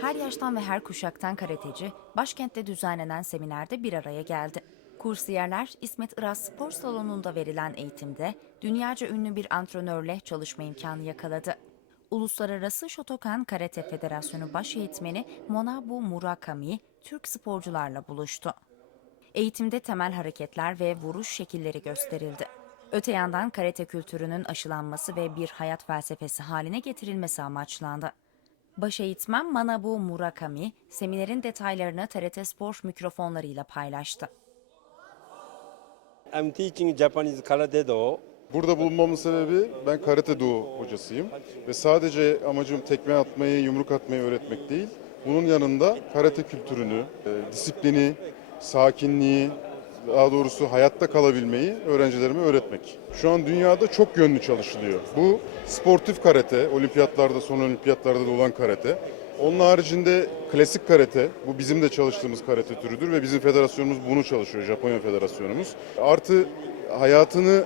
Her yaştan ve her kuşaktan karateci başkentte düzenlenen seminerde bir araya geldi. Kursiyerler İsmet Iraz Spor Salonu'nda verilen eğitimde dünyaca ünlü bir antrenörle çalışma imkanı yakaladı. Uluslararası Shotokan Karate Federasyonu Baş Eğitmeni Monabu Murakami Türk sporcularla buluştu. Eğitimde temel hareketler ve vuruş şekilleri gösterildi. Öte yandan karate kültürünün aşılanması ve bir hayat felsefesi haline getirilmesi amaçlandı. Baş eğitmen Manabu Murakami, seminerin detaylarını TRT Spor mikrofonlarıyla paylaştı. I'm teaching Japanese Karate Do. Burada bulunmamın sebebi ben karate do hocasıyım ve sadece amacım tekme atmayı, yumruk atmayı öğretmek değil. Bunun yanında karate kültürünü, e, disiplini, sakinliği, daha doğrusu hayatta kalabilmeyi öğrencilerime öğretmek. Şu an dünyada çok yönlü çalışılıyor. Bu sportif karate, olimpiyatlarda, son olimpiyatlarda da olan karate. Onun haricinde klasik karate, bu bizim de çalıştığımız karate türüdür ve bizim federasyonumuz bunu çalışıyor, Japonya Federasyonumuz. Artı hayatını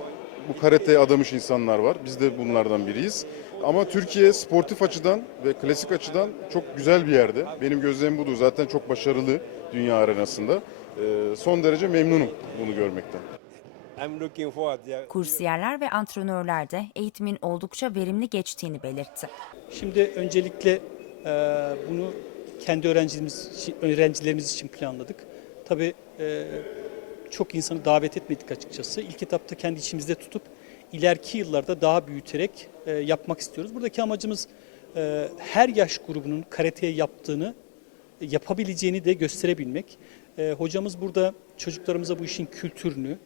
bu karateye adamış insanlar var. Biz de bunlardan biriyiz. Ama Türkiye sportif açıdan ve klasik açıdan çok güzel bir yerde. Benim gözlemim budur. Zaten çok başarılı dünya arenasında. Ee, son derece memnunum bunu görmekten. Kursiyerler ve antrenörler de eğitimin oldukça verimli geçtiğini belirtti. Şimdi öncelikle e, bunu kendi öğrencilerimiz, için- öğrencilerimiz için planladık. Tabii e, çok insanı davet etmedik açıkçası. İlk etapta kendi içimizde tutup ileriki yıllarda daha büyüterek e, yapmak istiyoruz. Buradaki amacımız e, her yaş grubunun karateye yaptığını, yapabileceğini de gösterebilmek. E, hocamız burada çocuklarımıza bu işin kültürünü,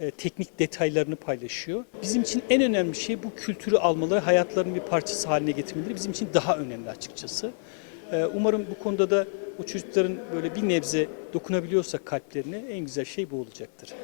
e, teknik detaylarını paylaşıyor. Bizim için en önemli şey bu kültürü almaları, hayatlarının bir parçası haline getirmeleri bizim için daha önemli açıkçası. E, Umarım bu konuda da o çocukların böyle bir nebze dokunabiliyorsak kalplerine en güzel şey bu olacaktır.